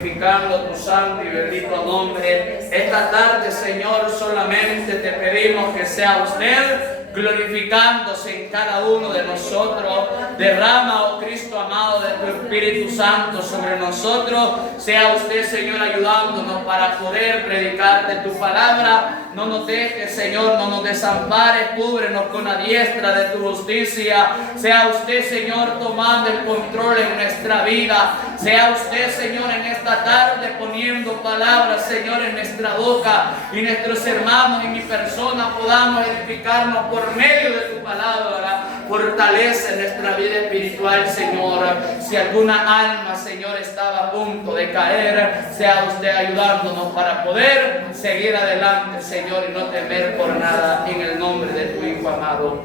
Glorificando tu santo y bendito nombre. Esta tarde, Señor, solamente te pedimos que sea usted glorificándose en cada uno de nosotros. Derrama, oh Cristo amado, de tu Espíritu Santo sobre nosotros. Sea usted, Señor, ayudándonos para poder predicar de tu palabra. No nos dejes, Señor, no nos desampares, cúbrenos con la diestra de tu justicia. Sea usted, Señor, tomando el control en nuestra vida. Sea usted, Señor, en esta tarde poniendo palabras, Señor, en nuestra boca, y nuestros hermanos y mi persona podamos edificarnos por medio de tu palabra. Fortalece nuestra vida espiritual, Señor. Si alguna alma, Señor, estaba a punto de caer, sea usted ayudándonos para poder seguir adelante, Señor, y no temer por nada, en el nombre de tu Hijo amado.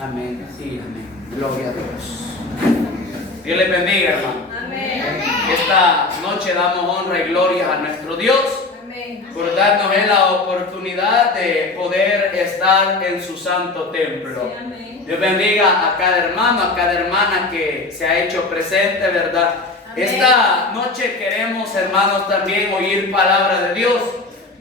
Amén y amén. Gloria a Dios. Dios les bendiga, hermano. Amén. Esta noche damos honra y gloria a nuestro Dios. Amén. Por darnos la oportunidad de poder estar en su santo templo. Sí, amén. Dios bendiga a cada hermano, a cada hermana que se ha hecho presente, ¿verdad? Amén. Esta noche queremos, hermanos, también oír palabra de Dios,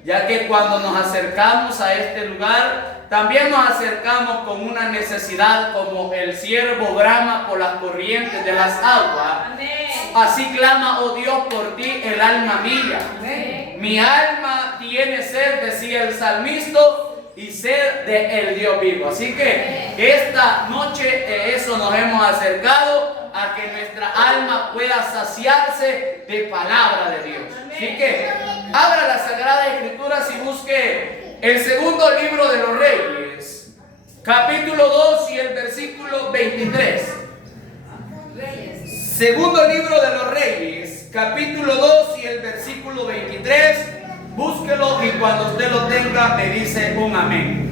ya que cuando nos acercamos a este lugar, también nos acercamos con una necesidad, como el siervo brama por las corrientes de las aguas. Amén. Así clama, oh Dios, por ti el alma mía. Amén. Mi alma tiene sed, decía el salmista, y sed de el Dios vivo. Así que esta noche eso nos hemos acercado, a que nuestra alma pueda saciarse de palabra de Dios. Así que abra las Sagradas Escrituras y busque el segundo libro de los Reyes, capítulo 2 y el versículo 23. Segundo libro de los Reyes, capítulo 2 y el versículo 23. Búsquelo y cuando usted lo tenga me dice un amén.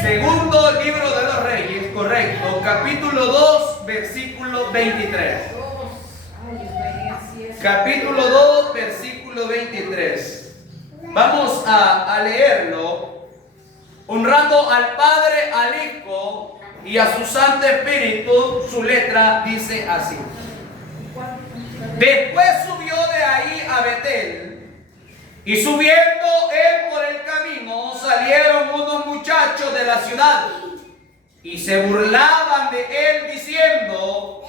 Segundo libro de los Reyes, correcto, capítulo 2, versículo 23. Capítulo 2, versículo 23. Vamos a leerlo, honrando al Padre, al Hijo y a su Santo Espíritu. Su letra dice así: después subió de ahí a Betel, y subiendo él por el camino, salieron unos muchachos de la ciudad y se burlaban de él diciendo: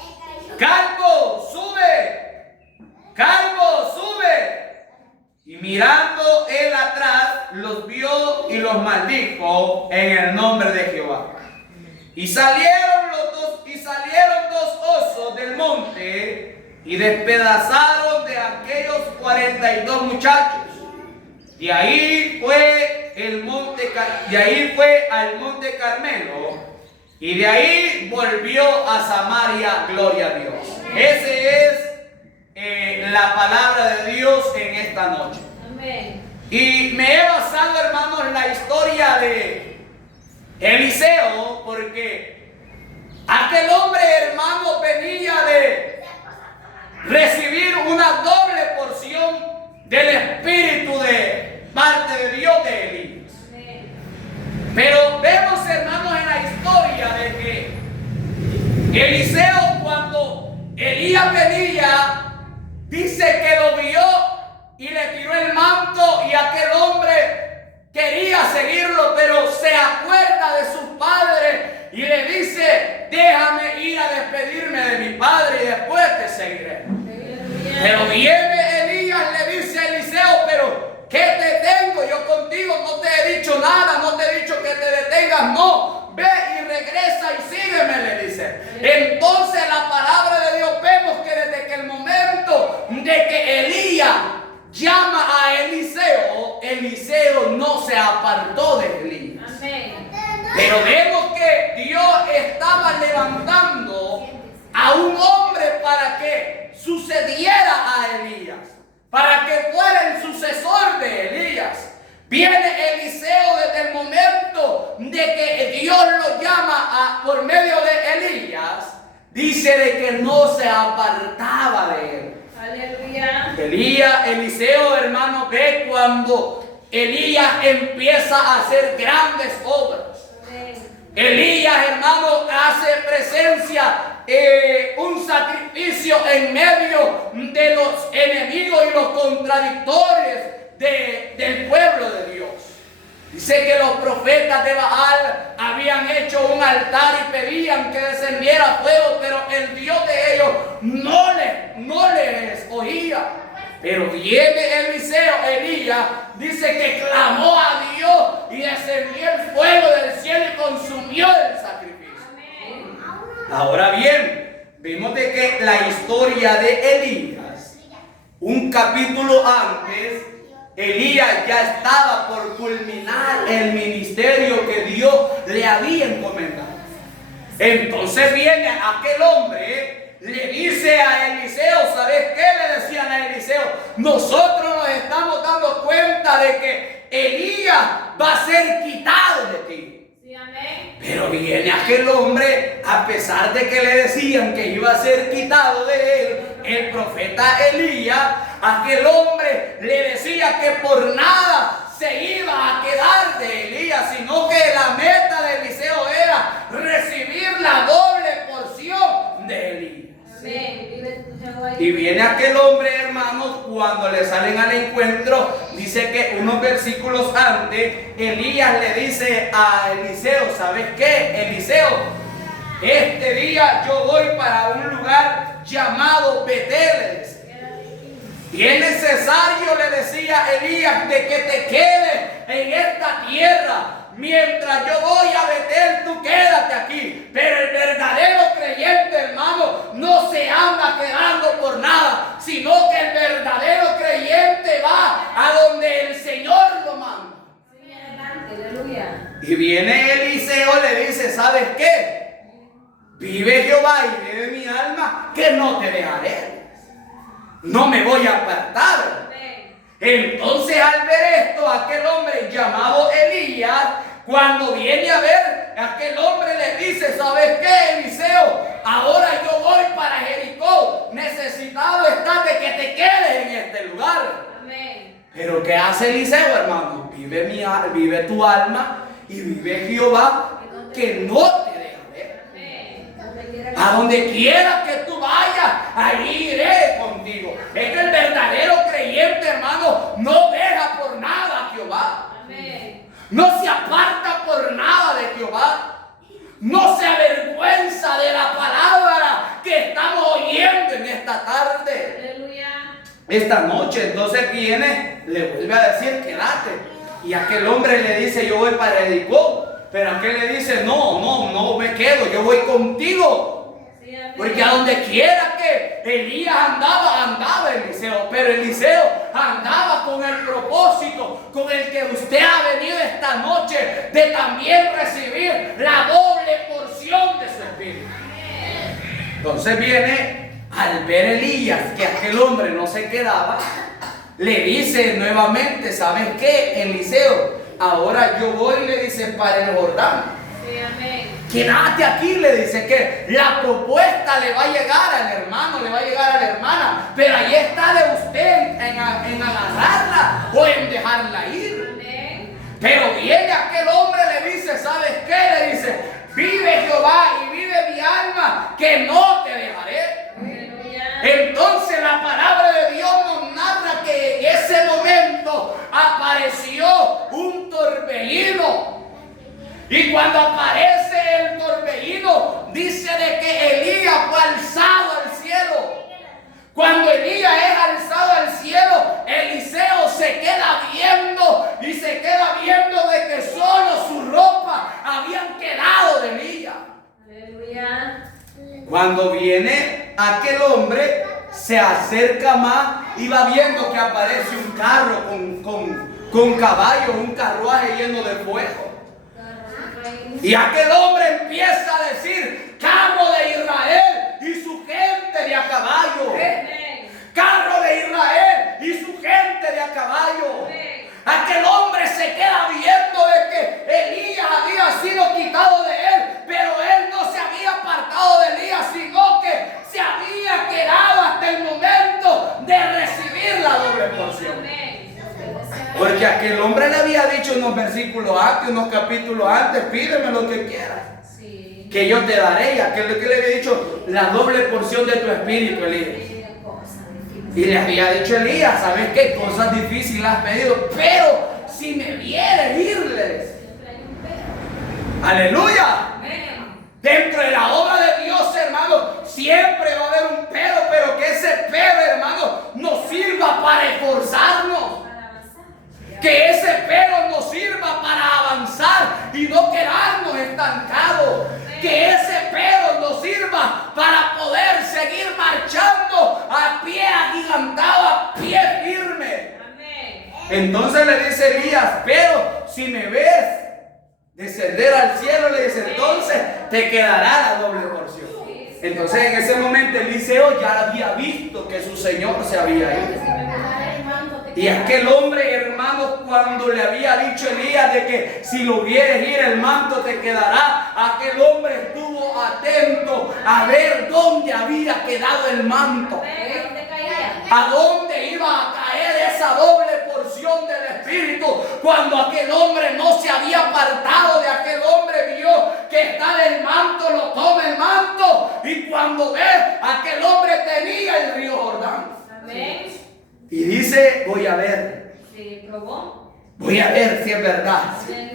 calvo, sube, calvo, sube. Y mirando él atrás, los vio y los maldijo en el nombre de Jehová. Y salieron dos osos del monte y despedazaron de aquellos 42 muchachos. Y ahí fue al monte Carmelo, y de ahí volvió a Samaria. Gloria a Dios. Ese es la palabra de Dios en esta noche. Amén. Y me he basado, hermanos, en la historia de Eliseo, porque aquel hombre, hermano, venía de recibir una doble porción del Espíritu de parte de Dios de Elías. Pero vemos, hermanos, en la historia de que Eliseo, cuando Elías venía, dice que lo vio y le tiró el manto, y aquel hombre quería seguirlo, pero se acuerda de su padre y le dice: déjame ir a despedirme de mi padre y después te seguiré. Pero viene Elías, le dice a Eliseo: pero ¿qué te tengo yo contigo? No te he dicho nada, no te he dicho que te detengas, no, ve y regresa y sígueme, le dice. Entonces la palabra de Dios, vemos que desde que el momento de que Elías llama a Eliseo, Eliseo no se apartó de Elías. Amén. Pero vemos que Dios estaba levantando a un hombre para que sucediera a Elías, para que fuera el sucesor de Elías. Viene Eliseo desde el momento de que Dios lo llama por medio de Elías. Dice de que no se apartaba de él. Aleluya. Eliseo, hermano, ve cuando Elías empieza a hacer grandes obras. Amén. Elías, hermano, hace presencia un sacrificio en medio de los enemigos y los contradictores del pueblo de Dios. Dice que los profetas de Baal habían hecho un altar y pedían que descendiera fuego, pero el Dios de ellos no les oía. Pero viene Elías, dice que clamó a Dios y descendió el fuego del cielo y consumió el sacrificio. Amén. Ahora bien, vimos de que la historia de Elías, un capítulo antes, Elías ya estaba por culminar el ministerio que Dios le había encomendado. Entonces viene aquel hombre, le dice a Eliseo, ¿sabes qué le decían a Eliseo? Nosotros nos estamos dando cuenta de que Elías va a ser quitado de ti. Sí, amén. Pero viene aquel hombre, a pesar de que le decían que iba a ser quitado de él, el profeta Elías, aquel hombre le decía que por nada se iba a quedar de Elías, sino que la meta de Eliseo era recibir la doble porción de Elías. Amén. Vive tu Jehová. Y viene aquel hombre, hermanos, cuando le salen al encuentro, dice que unos versículos antes, Elías le dice a Eliseo, ¿sabes qué, Eliseo? Este día yo voy para un lugar llamado Betel. Y es necesario, le decía Elías, de que te quedes en esta tierra. Mientras yo voy a Betel, tú quédate aquí. Pero el verdadero creyente, hermano, no se anda quedando por nada, sino que el verdadero creyente va a donde el Señor lo manda. Sigue adelante, aleluya. Y viene Eliseo, le dice, ¿sabes qué? Vive Jehová y vive mi alma, que no te dejaré. No me voy a apartar. Amén. Entonces al ver esto, aquel hombre llamado Elías, cuando viene a ver, aquel hombre le dice, ¿sabes qué, Eliseo? Ahora yo voy para Jericó. Necesitado estás de que te quedes en este lugar. Amén. Pero ¿qué hace Eliseo, hermano? Vive tu alma y vive Jehová, que no te deja ver. Amén. Donde quiera A donde quiera que tú vayas, allí iré contigo. Es que el verdadero creyente, hermano, no deja por nada a Jehová. Amén. No se aparta por nada de Jehová. No se avergüenza de la palabra que estamos oyendo en esta tarde, Aleluya. esta noche. Entonces viene, le vuelve a decir, quédate. Y aquel hombre le dice, yo voy para Jericó. Pero aquel le dice, no me quedo, yo voy contigo. Sí, amén. Porque a donde quiera que Elías andaba Eliseo. Pero Eliseo andaba con el propósito con el que usted ha venido esta noche, de también recibir la doble porción de su espíritu. Entonces viene, al ver Elías que aquel hombre no se quedaba, le dice nuevamente, ¿sabes qué, Eliseo? Ahora yo voy, le dice, para el Jordán. Sí, amén. Quédate aquí, le dice, que la propuesta le va a llegar al hermano, le va a llegar a la hermana, pero ahí está de usted en agarrarla o en dejarla ir. Amén. Pero viene aquel hombre, le dice, ¿sabes qué? Le dice, vive Jehová y vive mi alma, que no te dejaré. Aleluya. Entonces la palabra de Dios nos narra que en ese momento apareció un torbellino. Y cuando aparece el torbellino, dice de que Elías fue alzado al cielo. Cuando Elías es alzado al cielo, Eliseo se queda viendo y se queda viendo de que solo su ropa habían quedado de Elías. Aleluya. Cuando viene aquel hombre, se acerca más y va viendo que aparece un carro con caballos, un carruaje lleno de fuego. Y aquel hombre empieza a decir, carro de Israel y su gente de a caballo. Amén. Carro de Israel y su gente de a caballo. Amén. Aquel hombre se queda viendo de que Elías había sido quitado de él, pero él no se había apartado de Elías, sino que se había quedado hasta el momento de recibir la doble porción. Amén. Porque aquel hombre le había dicho unos versículos antes, unos capítulos antes, pídeme lo que quieras. Sí. que yo te daré. Y aquel que le había dicho la doble porción de tu espíritu, Elías. Y le había dicho Elías, ¿sabes qué? Cosas difíciles has pedido, pero si me vieres irles. Aleluya. Dentro de la obra de Dios, hermano, siempre va a haber un pero que ese pero, hermano, nos sirva para esforzarnos. Que ese pero nos sirva para avanzar y no quedarnos estancados. Que ese pero nos sirva para poder seguir marchando a pie agigantado, a pie firme. Entonces le dice Elías, pero si me ves descender al cielo, le dice, entonces te quedará la doble porción. Entonces en ese momento Eliseo ya había visto que su Señor se había ido. Y aquel hombre, hermano, cuando le había dicho Elías de que si lo vieres ir el manto te quedará, aquel hombre estuvo atento a ver dónde había quedado el manto, a dónde iba a caer esa doble porción del Espíritu. Cuando aquel hombre no se había apartado de aquel hombre, vio que estaba el manto, lo toma el manto, y cuando ve, aquel hombre tenía el río Jordán. Amén. Y dice, voy a ver. Sí, probó. Voy a ver si es verdad,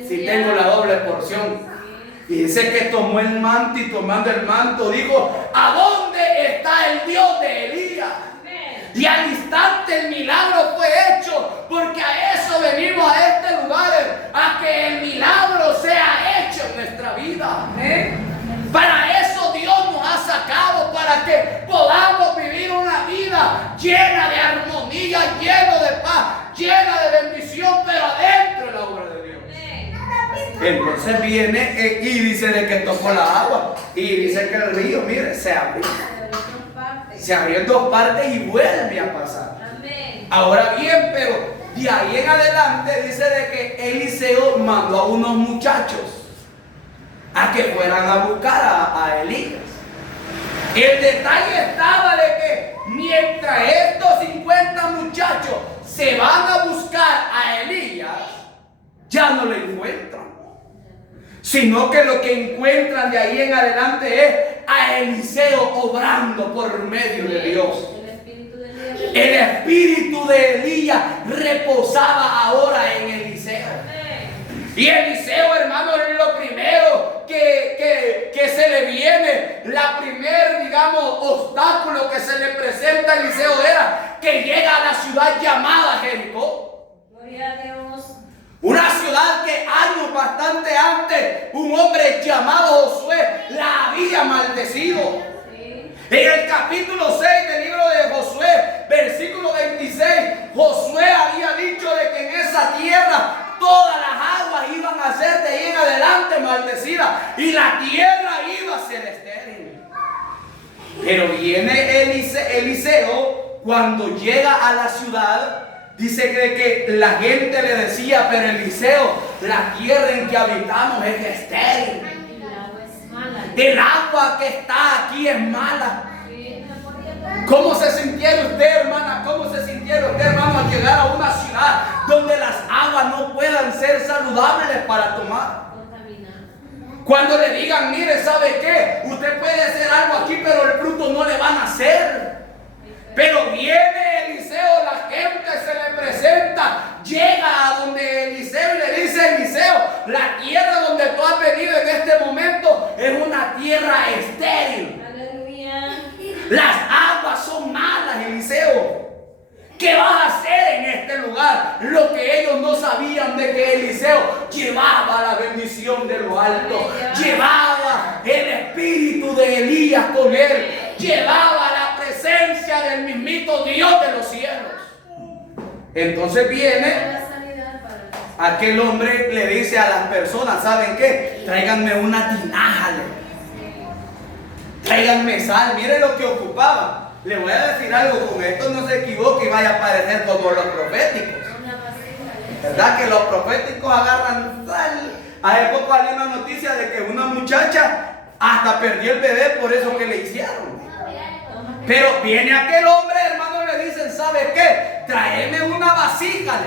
si tengo la doble porción. Y dice que tomó el manto y tomando el manto dijo, ¿a dónde está el Dios de Elías? Y al instante el milagro fue hecho, porque a eso venimos a este lugar, a que el milagro sea hecho en nuestra vida. Para eso Dios nos ha sacado, para que podamos vivir una vida llena de armonía, llena de paz, llena de bendición, pero adentro de la obra de Dios. Entonces viene y dice de que tocó la agua y dice que el río, mire, se abrió. Se abrió en dos partes y vuelve a pasar. Ahora bien, pero de ahí en adelante dice de que Eliseo mandó a unos muchachos a que fueran a buscar a Elías. El detalle estaba de que mientras estos 50 muchachos se van a buscar a Elías, ya no lo encuentran, sino que lo que encuentran de ahí en adelante es a Eliseo obrando por medio de Dios. El espíritu de Elías reposaba ahora en Eliseo. Y Eliseo, hermano, es lo primero que se le viene, la primer, digamos, obstáculo que se le presenta a Eliseo era que llega a la ciudad llamada Jericó. Gloria a Dios. Una ciudad que años bastante antes un hombre llamado Josué la había maldecido. En el capítulo 6 del libro de Josué, versículo 26, Josué había dicho de que en esa tierra todas las aguas iban a ser de ahí en adelante maldecidas y la tierra iba a ser estéril. Pero viene Eliseo, cuando llega a la ciudad, dice que la gente le decía, pero Eliseo, la tierra en que habitamos es estéril. El agua que está aquí es mala. ¿Cómo se sintieron usted, hermana? ¿Cómo se sintieron usted, hermano, al llegar a una ciudad donde las aguas no puedan ser saludables para tomar? Cuando le digan, mire, ¿sabe qué? Usted puede hacer algo aquí, pero el fruto no le van a hacer. Pero viene Eliseo, la gente se le presenta, llega a donde Eliseo y le dice, Eliseo, la tierra donde tú has venido en este momento es una tierra estéril. Aleluya. Las aguas son malas, Eliseo. ¿Qué vas a hacer en este lugar? Lo que ellos no sabían de que Eliseo llevaba la bendición de lo alto, llevaba el espíritu de Elías con él, llevaba la presencia del mismito Dios de los cielos. Entonces viene aquel hombre, le dice a las personas, ¿saben qué? Tráiganme una tinaja, tráiganme sal. Miren lo que ocupaba. Le voy a decir algo, con esto no se equivoque y vaya a parecer como los proféticos. ¿Verdad que los proféticos agarran sal? Hace poco había una noticia de que una muchacha hasta perdió el bebé por eso que le hicieron. Pero viene aquel hombre, hermano, y le dicen, ¿sabe qué? Tráeme una vasija,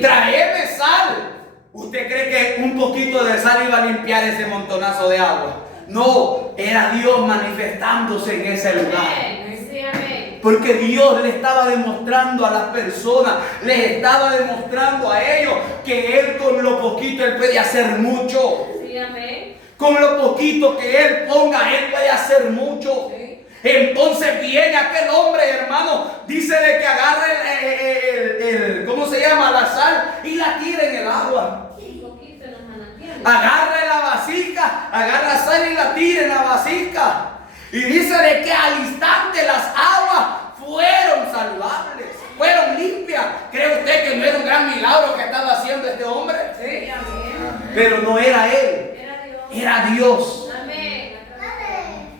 tráeme sal. ¿Usted cree que un poquito de sal iba a limpiar ese montonazo de agua? No, era Dios manifestándose en ese lugar. Amén. Sí, amén. Porque Dios le estaba demostrando a las personas, les estaba demostrando a ellos que Él con lo poquito Él puede hacer mucho. Sí, amén. Con lo poquito que Él ponga, Él puede hacer mucho. Sí. Entonces viene aquel hombre, hermano, dice de que agarre ¿cómo se llama? La sal y la tire en el agua. Un poquito en los manantiales. Agarre la vasija, agarra la sal y la tire en la vasija. Y dice de que al instante las aguas fueron saludables, fueron limpias. ¿Cree usted que no era un gran milagro que estaba haciendo este hombre? Sí, amén. Pero no era él, Era Dios. era Dios. Amén.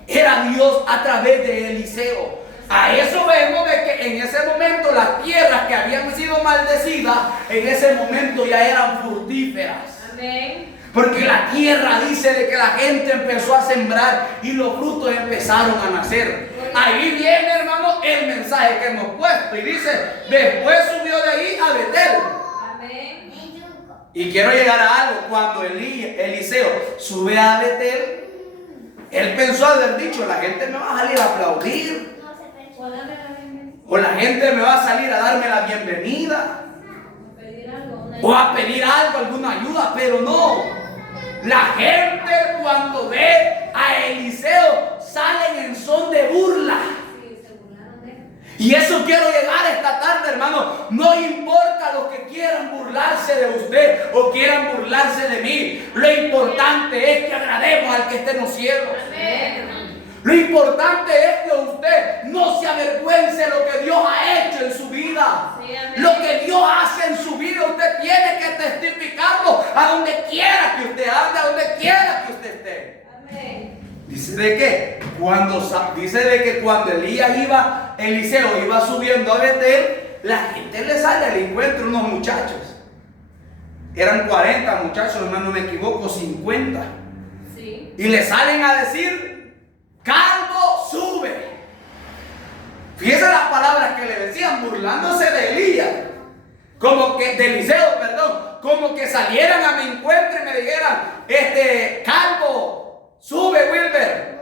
Era Dios a través de Eliseo. A eso vemos de que en ese momento las tierras que habían sido maldecidas, en ese momento ya eran fructíferas. Amén. Porque la tierra dice de que la gente empezó a sembrar y los frutos empezaron a nacer. Ahí viene, hermano, el mensaje que hemos puesto. Y dice, después subió de ahí a Betel. Amén. Y quiero llegar a algo. Cuando Eliseo sube a Betel, él pensó haber dicho, la gente me va a salir a aplaudir. O darle la bienvenida. O la gente me va a salir a darme la bienvenida. O pedir algo. Una O a pedir algo, alguna ayuda. Pero no. La gente cuando ve a Eliseo salen en son de burla. Sí, se burlaron de él. Y eso quiero llegar esta tarde, hermano. No importa los que quieran burlarse de usted o quieran burlarse de mí. Lo importante es que agrademos al que esté en los cielos. Amén. Lo importante es que usted no se avergüence de lo que Dios ha hecho en su vida. Sí, amén. Lo que Dios hace en su vida, usted tiene que testificarlo a donde quiera que usted ande, a donde quiera que usted esté. Amén. Dice de que cuando Eliseo iba subiendo a Betel, la gente le sale al encuentro, unos muchachos. Eran 40 muchachos, hermano, no me equivoco, 50. Sí. Y le salen a decir, calvo, sube. Fíjese las palabras que le decían, burlándose de Elías. De Eliseo, perdón. Como que salieran a mi encuentro y me dijeran, calvo, sube, Wilber.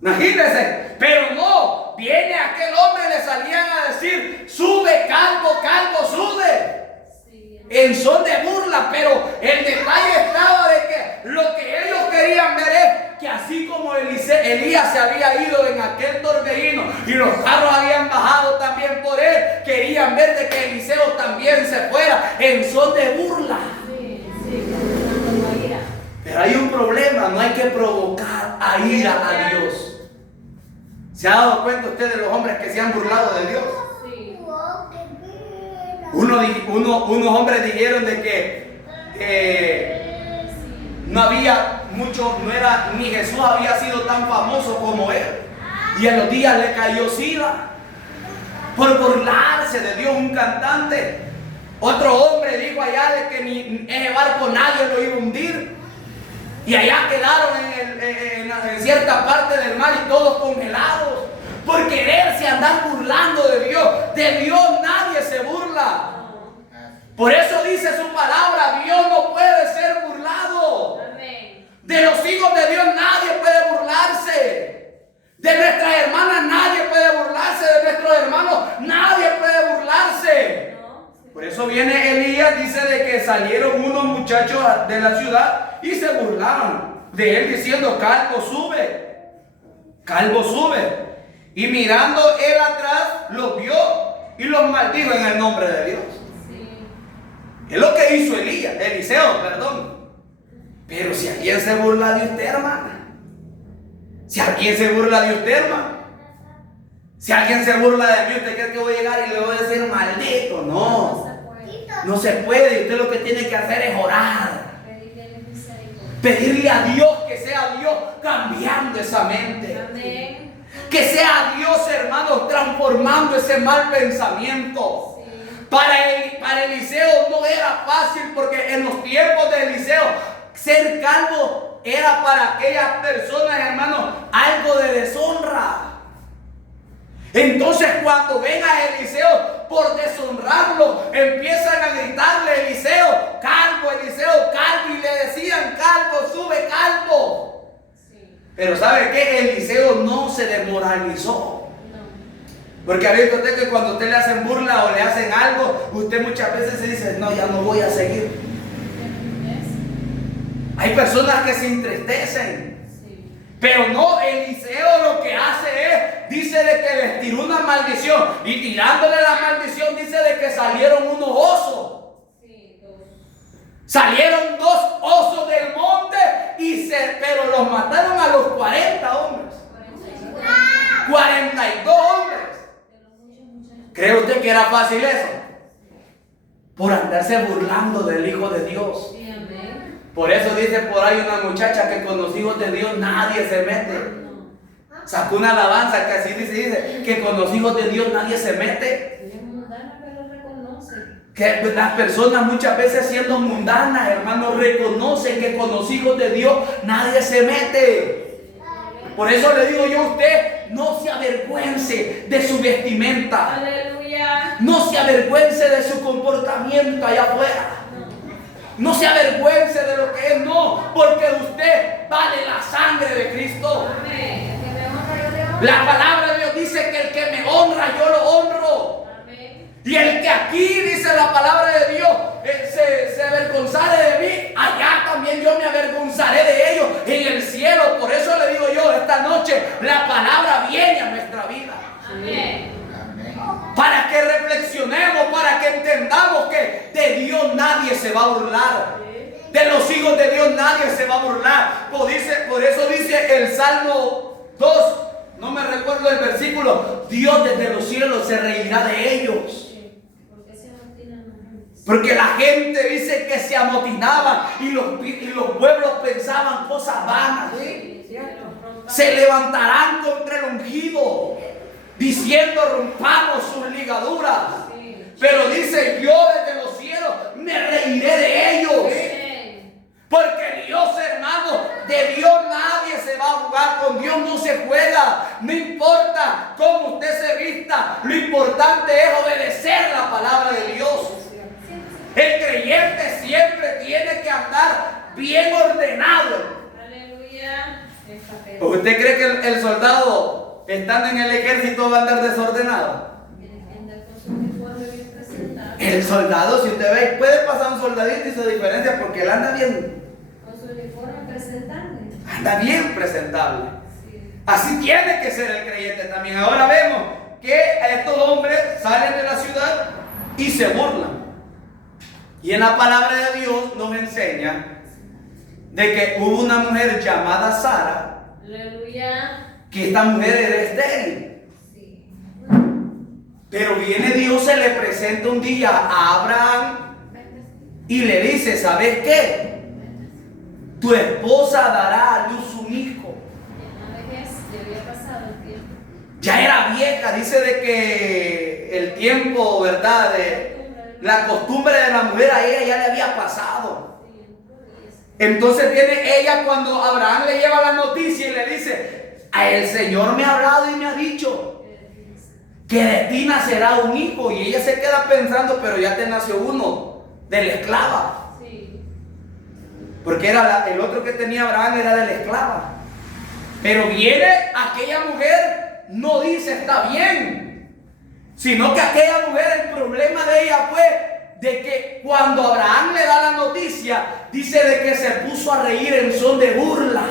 Imagínense. Pero no, viene aquel hombre y le salían a decir, sube, calvo, calvo, sube. Sí. En son de burla, pero el detalle estaba de que lo que ellos querían ver es que así como Elías se había ido en aquel torbellino y los carros habían bajado también por él, querían ver de que Eliseo también se fuera en son de burla. Sí, provocando la ira. Pero hay un problema, no hay que provocar a ira a Dios. ¿Se ha dado cuenta usted de los hombres que se han burlado de Dios? Sí. Unos hombres dijeron de que no había mucho, ni Jesús había sido tan famoso como él. Y en los días le cayó sida por burlarse de Dios, un cantante. Otro hombre dijo allá de que ni ese barco nadie lo iba a hundir. Y allá quedaron en cierta parte del mar y todos congelados. Por quererse andar burlando de Dios. De Dios nadie se burla. Por eso dice su palabra, Dios no puede ser burlado. Amén. De los hijos de Dios nadie puede burlarse. De nuestras hermanas nadie puede burlarse. De nuestros hermanos nadie puede burlarse. No. Por eso viene Elías, dice de que salieron unos muchachos de la ciudad y se burlaron de él diciendo, calvo sube, calvo sube. Y mirando él atrás, los vio y los maldijo en el nombre de Dios. Sí. Es lo que hizo Eliseo, perdón. Pero si alguien se burla de usted, hermana, si alguien se burla de usted, hermano, si alguien se burla de mí, ¿usted cree que voy a llegar y le voy a decir maldito? No, no se puede. Usted lo que tiene que hacer es orar. Pedirle a Dios que sea Dios cambiando esa mente. Amén. Que sea Dios, hermanos, transformando ese mal pensamiento. Sí. Para Eliseo no era fácil, porque en los tiempos de Eliseo ser calvo era para aquellas personas, hermanos, algo de deshonra. Entonces cuando ven a Eliseo por deshonrarlo, empiezan a gritarle, Eliseo, calvo, Pero ¿sabe qué? Eliseo no se desmoralizó. No. Porque ha visto usted que cuando usted le hacen burla o le hacen algo, usted muchas veces se dice, no, ya no voy a seguir. Hay personas que se entristecen. Sí. Pero no, Eliseo lo que hace es, dice de que les tiró una maldición. Y tirándole la maldición dice de que salieron unos osos. Sí, dos. Salieron 2 osos del monte, pero los mataron a los 40 hombres. 42 hombres. ¿Cree usted que era fácil eso? Por andarse burlando del Hijo de Dios. Sí, amén. Por eso dice por ahí una muchacha que con los hijos de Dios nadie se mete. No. Sacó una alabanza que así dice que con los hijos de Dios nadie se mete. Es mundana, pero reconoce. Que las personas muchas veces siendo mundanas, hermanos, reconocen que con los hijos de Dios nadie se mete. Por eso le digo yo a usted, no se avergüence de su vestimenta. Aleluya. No se avergüence de su comportamiento allá afuera. No se avergüence de lo que es, no, porque usted vale la sangre de Cristo. Amén. El que me honra, yo le honro. La palabra de Dios dice que el que me honra, yo lo honro. Amén. Y el que aquí, dice la palabra de Dios, se avergonzare de mí, allá también yo me avergonzaré de ellos en el cielo. Por eso le digo yo, esta noche la palabra viene a nuestra vida. Amén. Para que reflexionemos, para que entendamos que de Dios nadie se va a burlar. De los hijos de Dios nadie se va a burlar. Por eso dice el Salmo 2, no me recuerdo el versículo, Dios desde los cielos se reirá de ellos. ¿Por qué se amotinan la gente? Porque la gente dice que se amotinaba y los pueblos pensaban cosas vanas. Sí, cierto. Se levantarán contra el ungido, diciendo rompamos sus ligaduras. Sí. Pero dice, yo desde los cielos me reiré de ellos. Amén. Porque Dios, hermano, de Dios nadie se va a jugar. Con Dios no se juega. No importa cómo usted se vista, lo importante es obedecer la palabra de Dios. El creyente siempre tiene que andar bien ordenado. Aleluya. ¿Usted cree que el soldado, estando en el ejército, va a andar desordenado? El soldado, si usted ve, puede pasar un soldadito y se diferencia porque él anda bien. Con su uniforme presentable. Anda bien presentable. Sí. Así tiene que ser el creyente también. Ahora vemos que estos hombres salen de la ciudad y se burlan. Y en la palabra de Dios nos enseña de que hubo una mujer llamada Sara, Aleluya. que esta mujer era estéril. Sí. Pero viene Dios, se le presenta un día a Abraham y le dice, ¿sabes qué? Tu esposa dará a luz un hijo. En la vejez ya había pasado el tiempo. Ya era vieja, dice de que el tiempo, ¿verdad? La costumbre de la mujer a ella ya le había pasado. Entonces viene ella cuando Abraham le lleva la noticia y le dice, el Señor me ha hablado y me ha dicho que de ti nacerá un hijo. Y ella se queda pensando, pero ya te nació uno de la esclava. Sí. Porque era el otro que tenía Abraham era de la esclava. Pero viene aquella mujer, no dice está bien, sino que aquella mujer, el problema de ella fue de que cuando Abraham le da la noticia, dice de que se puso a reír en son de burla.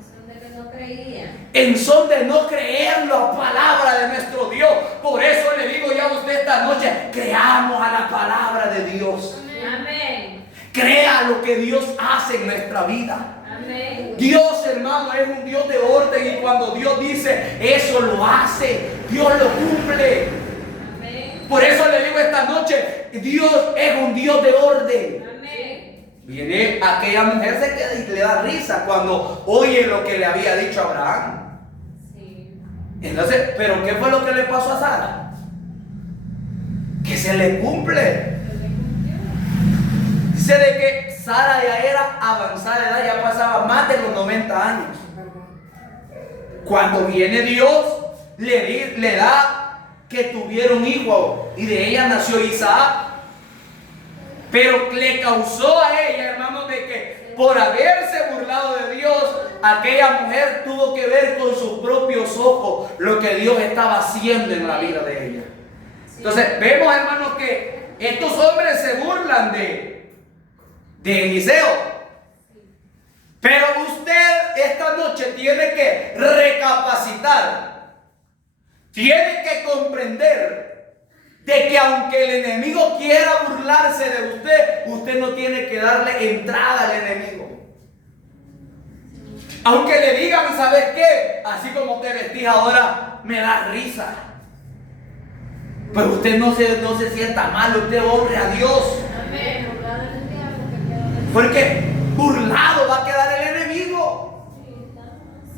Son de que no creía. En son de no creer la palabra de nuestro Dios. Por eso le digo ya a usted esta noche, creamos a la palabra de Dios. Amén. Crea lo que Dios hace en nuestra vida. Amén. Dios, hermano, es un Dios de orden y cuando Dios dice eso lo hace, Dios lo cumple. Amén. Por eso le digo esta noche, Dios es un Dios de orden. Amén. Viene aquella mujer, se queda y le da risa cuando oye lo que le había dicho Abraham. Sí. Entonces, ¿pero qué fue lo que le pasó a Sara? Que se le cumple. Dice de que Sara ya era avanzada de edad, ya pasaba más de los 90 años. Cuando viene Dios, le da que tuviera un hijo y de ella nació Isaac. Pero le causó a ella, hermanos, de que por haberse burlado de Dios, aquella mujer tuvo que ver con sus propios ojos lo que Dios estaba haciendo en la vida de ella. Entonces vemos, hermanos, que estos hombres se burlan de Eliseo. Pero usted esta noche tiene que recapacitar, tiene que comprender de que aunque el enemigo quiera burlarse de usted, usted no tiene que darle entrada al enemigo. Aunque le digan, ¿sabes qué? Así como te vestís ahora, me da risa. Pero usted no se sienta mal, usted honre a Dios. Amén. Porque burlado va a quedar el enemigo.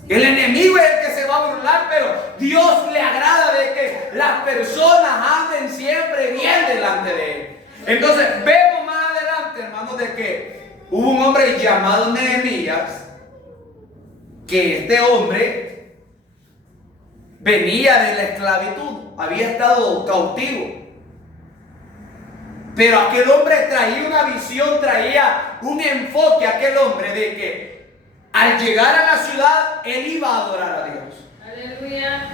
El enemigo es el que se va a burlar, pero Dios le agrada de que las personas anden siempre bien delante de Él. Entonces vemos más adelante, hermanos, de que hubo un hombre llamado Nehemías, que este hombre venía de la esclavitud, había estado cautivo. Pero aquel hombre traía una visión, traía un enfoque, aquel hombre, de que al llegar a la ciudad, él iba a adorar a Dios. Aleluya.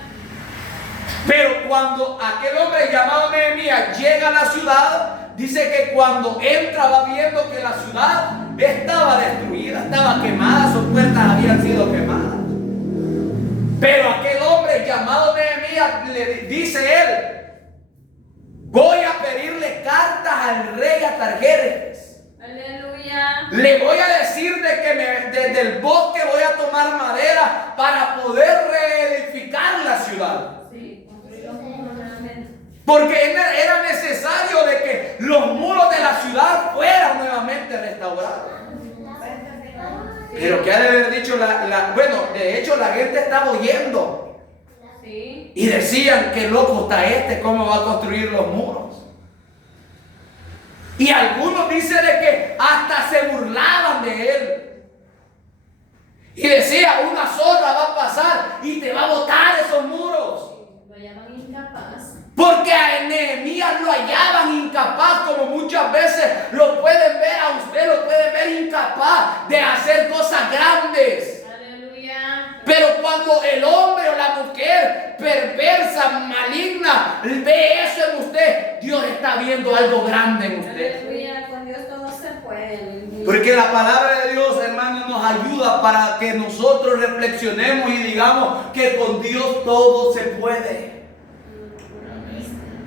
Pero cuando aquel hombre llamado Nehemías llega a la ciudad, dice que cuando entra va viendo que la ciudad estaba destruida, estaba quemada, sus puertas habían sido quemadas. Pero aquel hombre llamado Nehemías, le dice él: voy a pedirle cartas al rey Artajerjes. Aleluya. Le voy a decir de que desde el bosque voy a tomar madera para poder reedificar la ciudad. Sí, construirlo nuevamente. Porque era necesario de que los muros de la ciudad fueran nuevamente restaurados. Pero ¿qué ha de haber dicho bueno, de hecho la gente estaba oyendo. Sí. Y decían: qué loco está este, cómo va a construir los muros. Y algunos dicen de que hasta se burlaban de él. Y decía: una zorra va a pasar y te va a botar esos muros. Lo llaman incapaz. Porque a Nehemías lo hallaban incapaz, como muchas veces lo pueden ver a usted, lo pueden ver incapaz de hacer cosas grandes. Aleluya. Pero cuando el hombre o la mujer perversa, maligna, ve eso en usted, Dios está viendo algo grande en usted. Aleluya. Con Dios todo se puede. Aleluya. Porque la palabra de Dios, hermano, nos ayuda para que nosotros reflexionemos y digamos que con Dios todo se puede.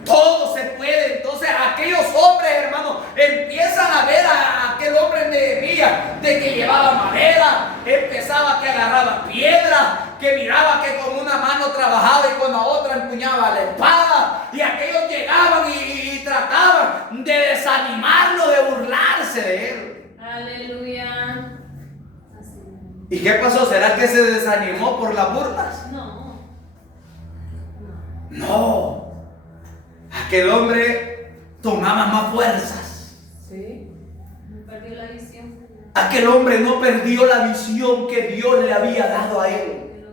Todo se puede. Entonces aquellos hombres, hermanos, empiezan a ver a aquel hombre Nehemías de que llevaba madera, empezaba que agarraba piedra, que miraba que con una mano trabajaba y con la otra empuñaba la espada. Y aquellos llegaban y trataban de desanimarlo, de burlarse de él. Aleluya. ¿Y qué pasó? ¿Será que se desanimó por las burlas? No. No. Aquel hombre tomaba más fuerzas. Sí. Perdió la visión. Aquel hombre no perdió la visión que Dios le había dado a él.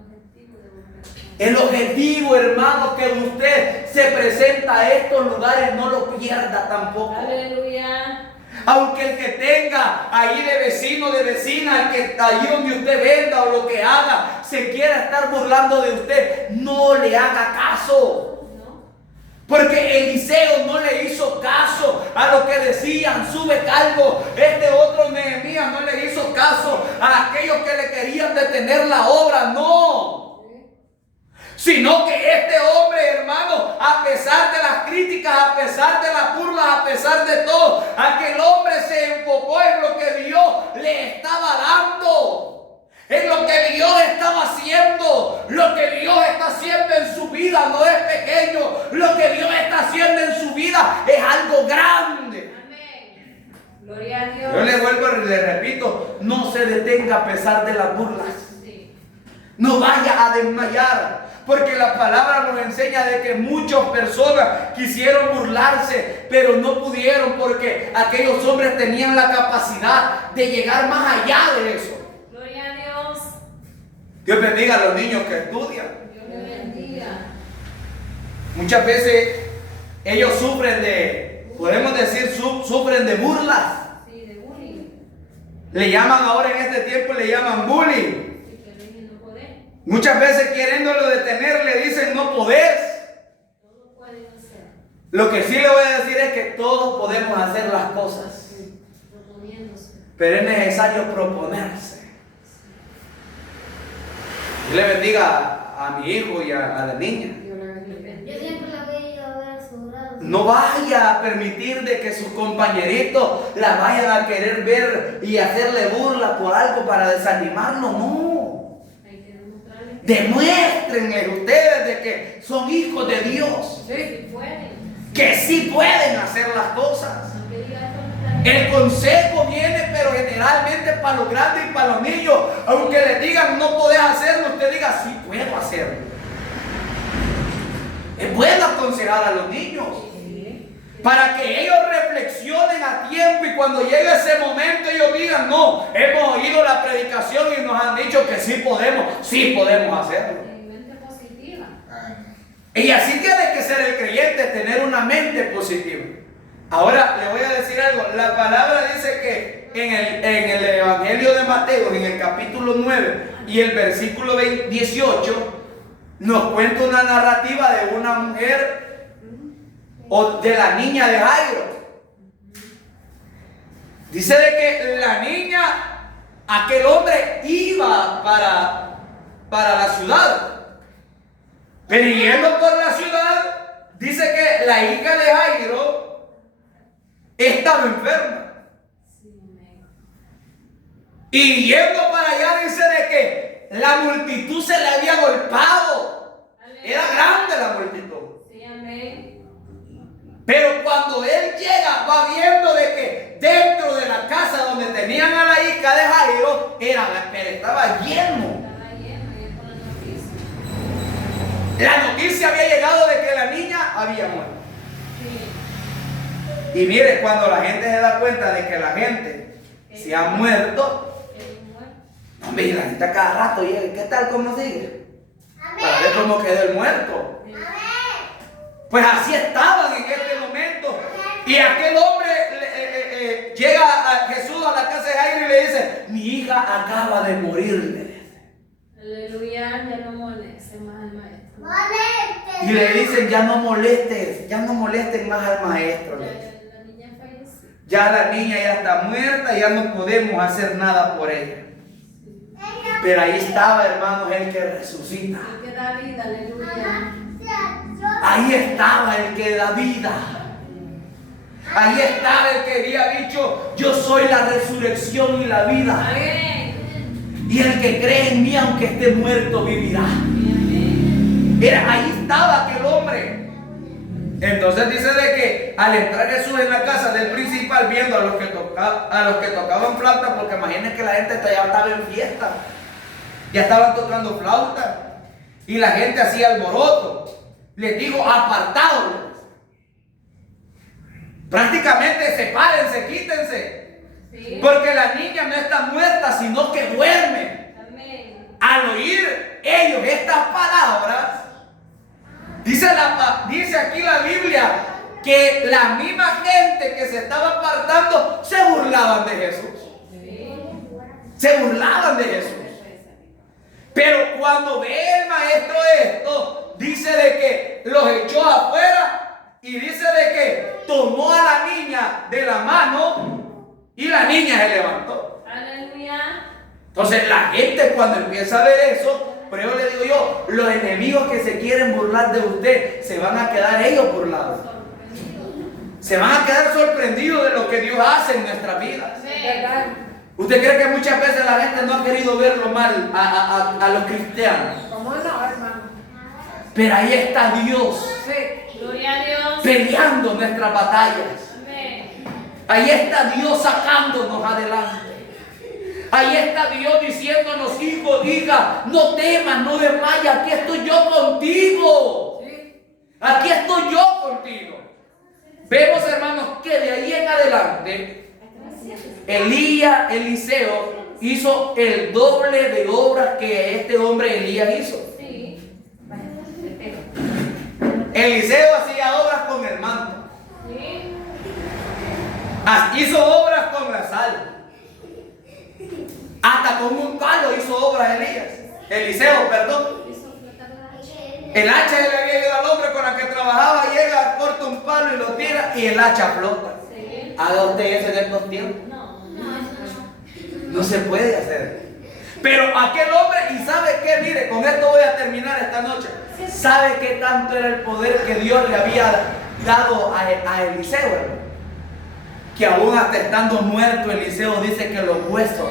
El objetivo, hermano, que usted se presenta a estos lugares, no lo pierda tampoco. Aleluya. Aunque el que tenga ahí de vecino, de vecina, el que allí donde usted venda o lo que haga, se quiera estar burlando de usted, no le haga caso. Porque Eliseo no le hizo caso a lo que decían: sube calvo. Este otro Nehemías no le hizo caso a aquellos que le querían detener la obra. No. Sino que este hombre, hermano, a pesar de las críticas, a pesar de las burlas, a pesar de todo, aquel hombre se enfocó en lo que Dios le estaba dando. En lo que Dios estaba haciendo. Lo que Dios está haciendo en su vida no es pequeño. Lo que Dios está haciendo en su vida es algo grande. Amén. Gloria a Dios. Yo le vuelvo y le repito: no se detenga a pesar de las burlas. Sí. No vaya a desmayar. Porque la palabra nos enseña de que muchas personas quisieron burlarse, pero no pudieron, porque aquellos hombres tenían la capacidad de llegar más allá de eso. Dios bendiga a los niños que estudian. Dios les bendiga. Muchas veces ellos sufren de, podemos decir, sufren de burlas. Sí, de bullying. Le llaman ahora en este tiempo, le llaman bullying. Sí, que eligen no poder. Muchas veces queriéndolo detener le dicen no podés. Todo pueden hacer. Lo que sí le voy a decir es que todos podemos hacer las cosas, Proponiéndose. pero es necesario proponerse. Dios le bendiga a mi hijo y a la niña. Yo siempre la voy a ir a ver a su grado. No vaya a permitir de que sus compañeritos la vayan a querer ver y hacerle burla por algo para desanimarlo. No. Hay que demostrarles Demuéstrenle ustedes de que son hijos de Dios, que pueden. que sí pueden hacer las cosas. Aunque diga esto no está El consejo viene, pero generalmente para los grandes y para los niños. Aunque les digan no podés hacerlo, usted diga sí puedo hacerlo. Es bueno aconsejar a los niños para que ellos reflexionen a tiempo y cuando llegue ese momento ellos digan no, hemos oído la predicación y nos han dicho que sí podemos hacerlo. en mente positiva. Y así tiene que ser el creyente, tener una mente positiva. Ahora le voy a decir algo. La palabra dice que en el Evangelio de Mateo, en el capítulo 9 y el versículo 18, nos cuenta una narrativa de una mujer o de la niña de Jairo. Dice de que la niña, aquel hombre iba para la ciudad. Pero yendo por la ciudad, dice que la hija de Jairo estaba enferma. Y yendo para allá dice de que la multitud se le había golpeado. Era grande la multitud. Sí, amén. Pero cuando él llega, va viendo de que dentro de la casa donde tenían a la hija de Jairo, pero estaba lleno. Estaba lleno, y es con la noticia. La noticia había llegado de que la niña había muerto. Sí. Y mire, cuando la gente se da cuenta de que la gente se ha muerto, hombre, y la gente a cada rato llega, ¿qué tal? ¿Cómo sigue? Para ver cómo quedó el muerto. Pues así estaban en este momento. Y aquel hombre llega a Jesús a la casa de Jairo y le dice, mi hija acaba de morir. Aleluya, ya no moleste más al maestro. Y le dicen, ya no molesten más al maestro. La niña falleció. Ya la niña ya está muerta, ya no podemos hacer nada por ella. Pero ahí estaba, hermanos, el que resucita. El que da vida, aleluya. Ahí estaba el que da vida. Ahí estaba el que había dicho, yo soy la resurrección y la vida. Amén. Y el que cree en mí, aunque esté muerto, vivirá. Amén. Ahí estaba aquel hombre. Entonces dice de que al entrar Jesús en la casa del principal, viendo a los que tocaban flauta, porque imagínense que la gente ya estaba en fiesta, ya estaban tocando flauta y la gente hacía alboroto, les dijo, apartados, prácticamente sepárense, quítense, Sí. porque la niña no está muerta, sino que duerme. Amén. Al oír ellos estas palabras, dice aquí la Biblia que la misma gente que se estaba apartando se burlaban de Jesús. Sí. Se burlaban de Jesús. Pero cuando ve el maestro esto, dice de que los echó afuera y dice de que tomó a la niña de la mano y la niña se levantó. Aleluya. Entonces la gente cuando empieza a ver eso, pero yo le digo yo, los enemigos que se quieren burlar de usted, se van a quedar ellos burlados. Se van a quedar sorprendidos de lo que Dios hace en nuestras vidas. Amén. ¿Usted cree que muchas veces la gente no ha querido verlo mal a los cristianos? ¿Cómo no, hermano? Pero ahí está Dios Sí. Gloria a Dios. peleando nuestras batallas. Amén. Ahí está Dios sacándonos adelante. Ahí está Dios diciéndonos, hijo, hija, no temas, no desmayes, aquí estoy yo contigo. Aquí estoy yo contigo. Vemos, hermanos, que de ahí en adelante Eliseo hizo el doble de obras que este hombre Elías hizo. Sí. Eliseo hacía obras con el manto, Sí. hizo obras con la sal, todo a Elías. Eliseo, perdón. El hacha le había ido al hombre con la que trabajaba, llega, corta un palo y lo tira y el hacha flota. Sí. Haga usted eso en estos tiempos. No. No se puede hacer. Pero aquel hombre, y sabe qué, mire, con esto voy a terminar esta noche. ¿Sabe qué tanto era el poder que Dios le había dado a Eliseo, hermano? Que aún hasta estando muerto, Eliseo dice que los huesos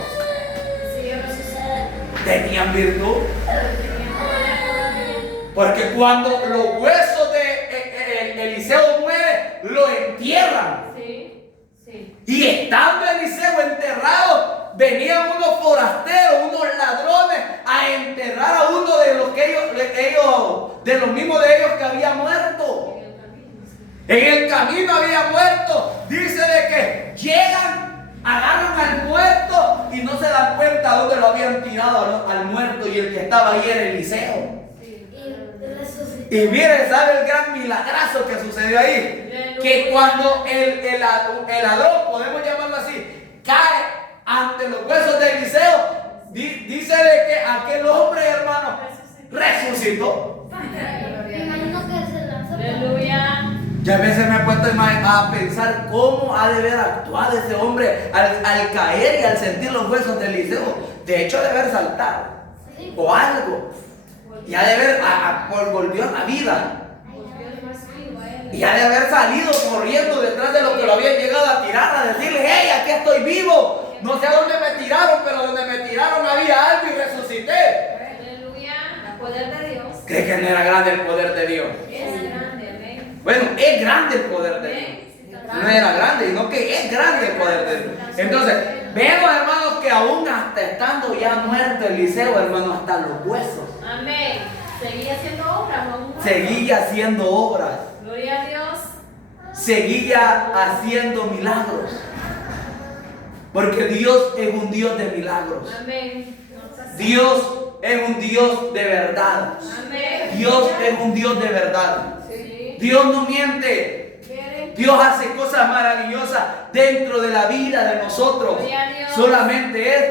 Sí, resucitó. tenían virtud. Porque cuando los huesos de Eliseo muere, lo entierran. Sí, sí. Y estando Eliseo enterrado, venían unos forasteros, unos ladrones a enterrar a uno de los que ellos, de los mismos de ellos que había muerto. En el camino había muerto. Dice de que llegan, agarran al muerto y no se dan cuenta dónde lo habían tirado al muerto, y el que estaba ahí era Eliseo. Y mire, ¿sabe el gran milagrazo que sucedió ahí? Que cuando el ladrón, podemos llamarlo así, cae ante los huesos de Eliseo, dice de que aquel hombre, hermano, resucitó. Me imagino que se lanzó. Aleluya. Y a veces me he puesto a pensar cómo ha de haber actuado ese hombre al caer y al sentir los huesos de Eliseo. De hecho, de haber saltado o algo. Y ha de haber volvió a la vida. Y ha de haber salido corriendo detrás de lo que lo habían llegado a tirar, a decirle: hey, aquí estoy vivo. No sé a dónde me tiraron, pero donde me tiraron había algo y resucité. Aleluya. El poder de Dios. ¿Cree que no era grande el poder de Dios? Es grande, amén. Bueno, es grande el poder de Dios. No era grande, sino que es grande el poder de Dios. Entonces, vemos, hermanos, que aún hasta estando ya muerto Eliseo, hermano, hasta los huesos, Amén. Seguía haciendo obras, ¿no? seguía haciendo obras, Gloria a Dios. seguía haciendo milagros. Porque Dios es un Dios de milagros. Amén. Dios es un Dios de verdad. Amén. Dios es un Dios de verdad. Sí. Dios no miente. Dios hace cosas maravillosas dentro de la vida de nosotros. Gloria a Dios. Solamente es